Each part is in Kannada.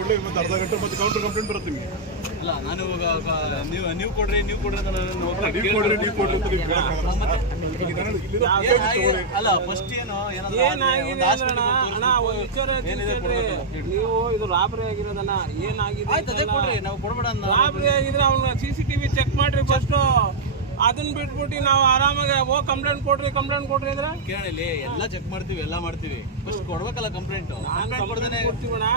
ಒಳ್ಳೆ ಮತ್ತೆ ಅರ್ಧ ಗಂಟೆ ಮತ್ತೆ ಕೌಂಟರ್ ಕಂಪ್ಲೇಂಟ್ ಬರುತ್ತೆ ನಿಮ್ಗೆ. ಅಲ್ಲ ನಾನು ಇವಾಗ ನೀವು ನೀವು ಕೊಡ್ರಿ ನೀವು ಕೊಡ್ರಿ ಅಂತ ನಾನು ನೀವು ನೀವು ಅಂತ ಅಲ್ಲ ಫಸ್ಟ್ ಏನು. ನೀವು ಇದು ರಾಬರಿ ಆಗಿರೋದನ್ನ ಏನಾಗಿದೆ ಆಯ್ತು ಅದೇ ಕೊಡ್ರಿ ನಾವು ಕೊಡ್ಬೇಡ ರಾಬರಿ ಆಗಿದ್ರೆ ಅವ್ನ ಸಿ ಸಿ ಟಿವಿ ಚೆಕ್ ಮಾಡ್ರಿ ಫಸ್ಟ್ ಅದನ್ನ ಬಿಟ್ಬಿಟ್ಟು ನಾವು ಆರಾಮಾಗಿ ಓ ಕಂಪ್ಲೇಂಟ್ ಕೊಡ್ರಿ ಕಂಪ್ಲೇಂಟ್ ಕೊಡ್ರಿ ಅಂದ್ರೆ? ಕೇಳಿ ಎಲ್ಲ ಚೆಕ್ ಮಾಡ್ತೀವಿ ಎಲ್ಲ ಮಾಡ್ತೀವಿ. ಫಸ್ಟ್ ಕೊಡ್ಬೇಕಲ್ಲ ಕಂಪ್ಲೇಂಟ್ ಕೊಡ್ತಾನೆ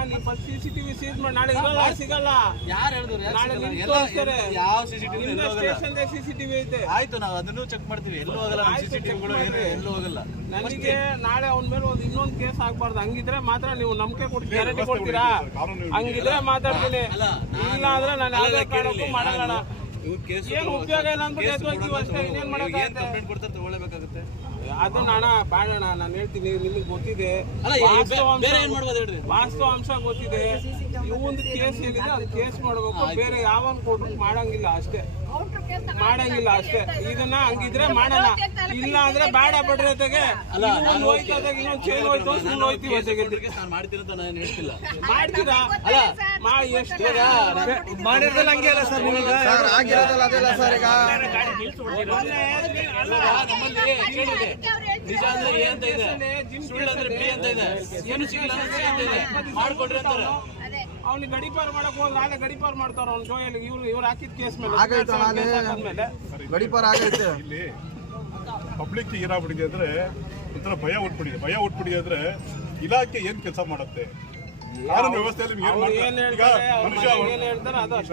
ನೀವು first C C TV seize ಮಾಡಿ. ನಾಳೆ ಇರಲ್ಲ ಸಿಗಲ್ಲ. ಯಾರು ಹೇಳಿದ್ರು? ನಾಳೆ? ನಿಮ್ಗೆ ಎಲ್ಲ ತೋರಿಸ್ತಾರೆ. ಯಾವ ಸ್ಟೇಷನ್ ಸಿ ಸಿ ಟಿವಿ ಐತೆ. ಆಯ್ತು ನಾವು ಅದನ್ನು ಚೆಕ್ ಮಾಡ್ತೀವಿ. ಎಲ್ಲೂ ಹೋಗಲ್ಲ ಸಿ ಮಾಡ್ರಿ. ಎಲ್ಲೂ ಹೋಗಲ್ಲ. ನನಗೆ ನಾಳೆ ಅವನ ಮೇಲೆ ಒಂದು ಇನ್ನೊಂದು ಕೇಸ್ ಆಗ್ಬಾರ್ದು. ಹಂಗಿದ್ರೆ ಮಾತ್ರ ನೀವು ನಂಬಿಕೆ ಕೊಡ್ತೀವಿ ಗ್ಯಾರಂಟಿ ಕೊಡ್ತೀರಾ? ಹಂಗಿದ್ರೆ ಮಾತಾಡ್ತೀನಿ. ಇಲ್ಲ ಅಂದ್ರೆ ನಾನು ಯಾವ್ದೇ ಕಾರಣಕ್ಕೂ ಮಾಡಲ್ಲ ಏನ್ ಉಪಯೋಗ ಇಲ್ಲ ಅಂದ್ಬಿಟ್ಟು ಅಷ್ಟೇ, ಇನ್ನೇನ್ ಮಾಡಕ್ಕಾಗತ್ತೆ? ಅಂತ ಕಂಪ್ಲೇಂಟ್ ಕೊಡ್ತಾರೆ ತಗೊಳ್ಳೇಬೇಕಾಗುತ್ತೆ ಅದು ನಾಣ ಬಾಳಣ್ಣ ನಾನು ಹೇಳ್ತೀನಿ ನಿಮಗೆ ಗೊತ್ತಿದೆ. ಬೇರೆ ಏನ್ ಮಾಡ್ಬೋದು ಹೇಳ್ರಿ? ವಾಸ್ತವಾಂಶ ಗೊತ್ತಿದೆ. ಇವೊಂದು ಕೇಸ್ ಏನಿದೆ ಅದು ಕೇಸ್ ಮಾಡಬೇಕು. ಬೇರೆ ಯಾವನ್ ಕೊಟ್ರು ಮಾಡಂಗಿಲ್ಲ ಅಷ್ಟೇ. ಮಾಡಂಗಿಲ್ಲ ಅಷ್ಟೇ. ಇದನ್ನ ಹಂಗಿದ್ರೆ ಮಾಡೋಣ ಇಲ್ಲ ಅಂದ್ರೆ ಬೇಡ ಬಿಡ್ರಿ ಜೊತೆಗೆ. ಇನ್ನೊಂದು ಹೋಯ್ತು ಅದಾಗ ಇನ್ನೊಂದು ಚೇಂಜ್ ಹೋಯ್ತು ಹೋಯ್ತೀವಿ ಜೊತೆಗೆ. ನಾನು ಮಾಡ್ತೀರಂತ ನಾನು ಹೇಳ್ತಿಲ್ಲ. ಮಾಡ್ತೀರಾ? ಎಷ್ಟು ಮಾಡಿರೋದಲ್ಲ ಹಂಗೆ ಅಲ್ಲ ಸರ್ ಸರ್ ಆಗಿರೋದಲ್ಲ ಅದೆಲ್ಲ ಸರ್ ಈಗ? ನಿಜ ಅಂದ್ರೆ ಎ ಅಂತ ಇದೆ? ಸುಳ್ಳು ಅಂದ್ರೆ ಬಿ ಅಂತ ಇದೆ. ಏನು ಸಿಗಿಲ್ಲ ಅಂದ್ರೆ ಸಿ ಅಂತ ಇದೆ. ಮಾಡ್ಕೊಡ್ರಿ ಅಂತಾರೆ. ಅವ್ನಿಗೆ ಗಡಿಪಾರ ಮಾಡಕ್ ಹೋದ್ರೆ ಆಗ ಗಡಿಪಾರ್ ಮಾಡ್ತಾರ ಅವ್ನ ಜೋಯಲ್ಲಿ ಇವ್ರು ಇವ್ರು ಹಾಕಿದ ಕೇಸ್ ಮೇಲೆ. ಗಡಿಪಾರ ಆಗೈತೆ ಇಲ್ಲಿ ಪಬ್ಲಿಕ್ ಏನಾಗ್ಬಿಟ್ಟಿದೆ ಅಂದ್ರೆ ಒಂಥರ ಭಯ ಉಟ್ಬಿಟ್ಟಿದೆ ಭಯ ಉಟ್ಬಿಟ್ಟಿದೆ ಅಂದ್ರೆ ಇಲಾಖೆ ಏನ್ ಕೆಲಸ ಮಾಡುತ್ತೆ? ಕಾನೂನು ವ್ಯವಸ್ಥೆಯಲ್ಲಿ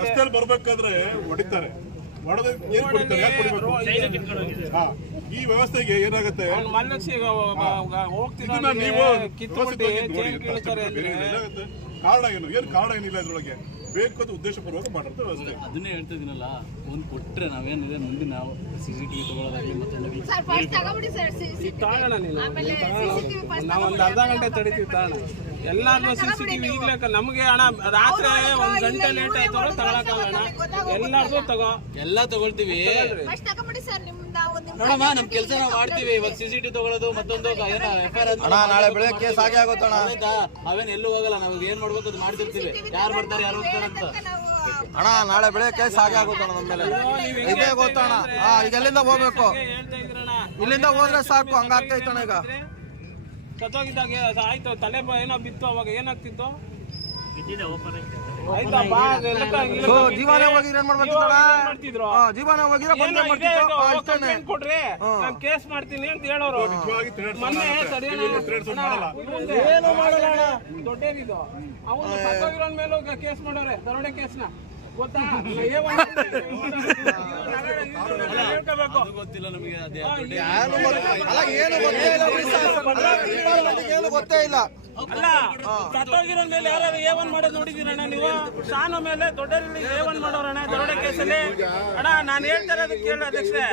ರಸ್ತೆಯಲ್ಲಿ ಬರ್ಬೇಕಾದ್ರೆ ಹೊಡಿತಾರೆ. ಈ ವ್ಯವಸ್ಥೆಗೆ ಏನಾಗುತ್ತೆ? ನೀವು ಕಾರಣ ಏನು? ಏನು ಕಾರಣ ಏನಿಲ್ಲ ಇದ್ರೊಳಗೆ? ಬೇಕು ಅಂತ ಉದ್ದೇಶಪೂರ್ವಕ ಮಾಡಿರ್ತಾರೆ ವ್ಯವಸ್ಥೆ ಅದನ್ನೇ ಹೇಳ್ತಾ ಇದೀನಲ್ಲ ಕೊಟ್ಟರೆ ಕೊಟ್ರೆ ನಾವೇನಿದೆ ಮುಂದೆ ನಾವು ಸಿ ಸಿ ಟಿವಿ ತಗೊಳ್ಳೋದಾಗ್ಲಿ ನಾವು. ಒಂದು ಅರ್ಧ ಗಂಟೆ ತಡಿತೀವಿ ಎಲ್ಲಾರ್ನು ಸಿ ಸಿ ಟಿವಿ ಈಗಲೇ ನಮಗೆ ಹಣ ರಾತ್ರಿ ಒಂದ್ ಗಂಟೆ ಲೇಟ್ ಆಯ್ತು ತಗೊಳಕ್ಕಾಗಣ ಎಲ್ಲಾರ್ದು ತಗೋ. ಎಲ್ಲ ತಗೊಳ್ತೀವಿ. ನೋಡಮ್ಮ ನಮ್ ಕೆಲಸ ನಾವು ಮಾಡ್ತೀವಿ. ಇವಾಗ ಸಿ ಸಿ ಟಿವಿ ತಗೊಳ್ಳೋದು ಮತ್ತೊಂದು ಏನ ಎಫ್ ಐ ಅಣ್ಣ ನಾಳೆ ಬೆಳಗ್ಗೆ ಕೇಸ್ ಆಗೇ ಆಗುತ್ತಣ್ಣ. ಅವೇನ್ ಎಲ್ಲೂ ಹೋಗಲ್ಲ ನಾವು ಏನ್ ಮಾಡ್ಬೇಕು ಅದು ಮಾಡ್ತಿರ್ತೀವಿ. ಯಾರು ಮಾಡ್ತಾರೆ ಯಾರು ಹೋಗ್ತಾರೆ ಅಂತ. ಅಣ್ಣ ನಾಳೆ ಬೆಳಗ್ಗೆ ಕೇಸ್ ಆಗೇ ಆಗುತ್ತಣ್ಣ ನಮ್ಮ ಮೇಲೆ. ಇದೇ ಗೊತ್ತಣ್ಣ. ಹಾ ಈಗ ಎಲ್ಲಿಂದ ಹೋಗ್ಬೇಕು? ಹೇಳ್ತಾ ಇದ್ರಣ್ಣ ಇಲ್ಲಿಂದ ಹೋದ್ರೆ ಸಾಕು ಹಂಗಾಗ್ತೈತಣ ಈಗ. ಸತ್ತೋಗಿದ್ದಾಗ ಆಯ್ತು ತಲೆ ಏನೋ ಬಿತ್ತು ಅವಾಗ ಏನಾಗ್ತಿತ್ತು? ಬಿದ್ದಿದೆ ಓಪನ್ ಇಲ್ಲ ಸೊ ಜೀವನ ಇದೆ. ಹೋಗಿದ್ರೆ ಏನ್ ಮಾಡ್ತಿದ್ರು ಜೀವನ ಹೋಗಿದ್ರೆ ಬಂದೇ ಏನೋ ಮಾಡ್ತಿತ್ತು ಇದು, ಹಾ, ಹೋಗ್ ಅಷ್ಟೇನೆ complaint ನಾನು ಕೇಸ್ ಮಾಡ್ತೀನಿ ಅಂತ ಹೇಳೋರು ಮೊನ್ನೆ. ಏನು ಮಾಡಲ್ಲ ಅವನು ಸತ್ತೋಗಿರೋನ್ ಮೇಲೂ ಕೇಸ್ ಮಾಡೋರೆ ದರೋಡೆ ಕೇಸ್ನ ಗೊತ್ತಾ ಏ ಒಂದ್ ಹೇಳ್ಕೋಬೇಕು ಅದು ಗೊತ್ತಿಲ್ಲ ನಮಗೆ ಅದೇ ಅಲ್ಲ ಏನು ಗೊತ್ತೇ ಇಲ್ಲ ಬಿಡಿ ಸರ್. ಡಿಪಾರ್ಟ್ಮೆಂಟ್ಗೆ ಏನು ಗೊತ್ತೇ ಇಲ್ಲ. ಅಲ್ಲ ಸತ್ತೋಗಿರೋ ಮೇಲೆ ಯಾರು ಏ ಒನ್ ಮಾಡೋದು ನೋಡಿದ್ದೀರಣ್ಣ ನೀವು? ಶಾನು ಮೇಲೆ ದೊಡ್ಡಲ್ಲಿ ಏ ಒನ್ ಮಾಡೋರಣ್ಣ ದರೋಡೆ ಕೇಸಲ್ಲಿ. ಅಣ್ಣ ನಾನು ಹೇಳ್ತಾ ಇರೋದು ಕೇಳಿ ಅಧ್ಯಕ್ಷೆ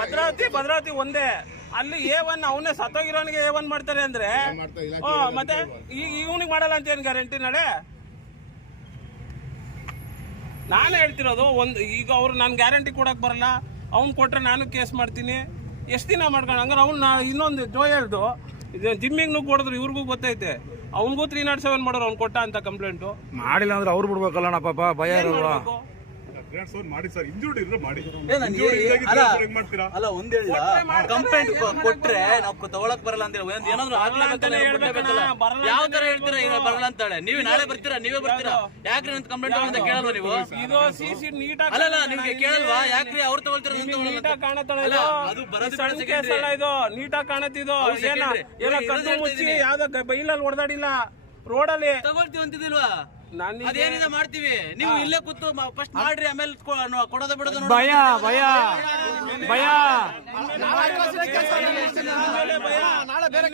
ಭದ್ರಾವತಿ ಭದ್ರಾವತಿ ಒಂದೇ. ಅಲ್ಲಿ ಎ ಒನ್ ಅವನೇ ಸತ್ತೋಗಿರೋನಿಗೆ ಎ ಒನ್ ಮಾಡ್ತಾರೆ ಅಂದ್ರೆ ಓ ಮತ್ತೆ ಈಗ ಇವನಿಗೆ ಮಾಡಲ್ಲ ಅಂತ ಏನ್ ಗ್ಯಾರಂಟಿ ನಾಳೆ? ನಾನು ಹೇಳ್ತಿರೋದು ಒಂದು ಈಗ ಅವ್ರು ನಾನು ಗ್ಯಾರಂಟಿ ಕೊಡಕ್ ಬರಲ್ಲ. ಅವ್ನು ಕೊಟ್ಟರೆ ನಾನು ಕೇಸ್ ಮಾಡ್ತೀನಿ. ಎಷ್ಟು ದಿನ ಮಾಡ್ಕೊಂಡು ಹಂಗಾರೆ ಅವ್ನು ನಾ ಇನ್ನೊಂದು ಜೋಯಲ್ದು ಇದು ಜಿಮ್ಮಿಗೆ ಕೊಡಿದ್ರು ಇವ್ರಿಗೂ ಗೊತ್ತೈತೆ. ಅವ್ನಿಗೂ ತ್ರೀ ನಾಟ್ ಸೆವೆನ್ ಮಾಡೋರು ಅವ್ನು ಕೊಟ್ಟ ಅಂತ ಕಂಪ್ಲೇಂಟು ಮಾಡಿಲ್ಲ ಅಂದ್ರೆ ಅವ್ರು ಬಿಡ್ಬೇಕಲ್ಲಣ್ಣ ಪಾಪ ಭಯ ಇರೋರು ಗ್ರಾಂಡ್ ಸೋನ್ ಮಾಡಿ ಸರ್. ಇಂಜೂರ್ಡ್ ಇದ್ರೆ ಮಾಡಿ. ಏ, ನಾನು Injured ಅಲ್ಲ. ಮಾಡ್ತೀರಾ? ಕಂಪ್ಲೇಂಟ್ ಕೊಟ್ರೆ ನಾವು ತಗೊಳಕ್ ಬರಲ್ಲ ಅಂತ ಹೇಳಿ ಏನಾದ್ರು ಯಾವ ತರ ಹೇಳ್ತೀರಾ ಈಗ ಬರಲ್ಲ ಅಂತಾಳೆ? ನೀವೇ ನಾಳೆ ಬರ್ತೀರಾ? ನೀವೇ ಬರ್ತೀರಾ? ಯಾಕ್ರಿ ಅಂತ ಕಂಪ್ಲೇಂಟ್ ಅಂತ ಕೇಳಲ್ವಾ ನೀವು? ಇದು ಸಿ ಸಿ ನೀಟಾಗಿ ಅಲ್ಲಲ್ಲ ನಿಮ್ಗೆ ಕೇಳಲ್ವಾ? ಯಾಕ್ರಿ ಅವ್ರು ತಗೊಳ್ತೀರ ಇದು ಅದು ಬರೋದು. ಅಲ್ಲ ನೀಟಾಗಿ ಕಾಣತ್ತಿದು ಏನ? ಮುಚ್ಚಿ. ಯಾವ್ದೋ ಬೈಲಲ್ಲಿ ಹೊಡೆದಾಡಿಲ್ಲ. ರೋಡಲ್ಲಿ. ತಗೊಳ್ತೀವಿ ಅಂತಿದಿಲ್ವಾ? ಅದೇನಿದೆ ಮಾಡ್ತೀವಿ? ನೀವು ಇಲ್ಲೇ ಕೂತು ಫಸ್ಟ್ ಮಾಡ್ರಿ ಆಮೇಲೆ ಕೊಡೋದ ಬಿಡೋದ ನೋಡಿ. ಭಯ ಭಯ. ಭಯ. ನಾಳೆ ಬೇರೆ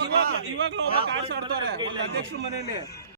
ಇವಾಗ ಇವಾಗ ಒಬ್ಬ ಕಾರ್ಡ್ಸ್ ಆಡ್ತಾರೆ ಅಧ್ಯಕ್ಷರ ಮನೆಯಲ್ಲಿ.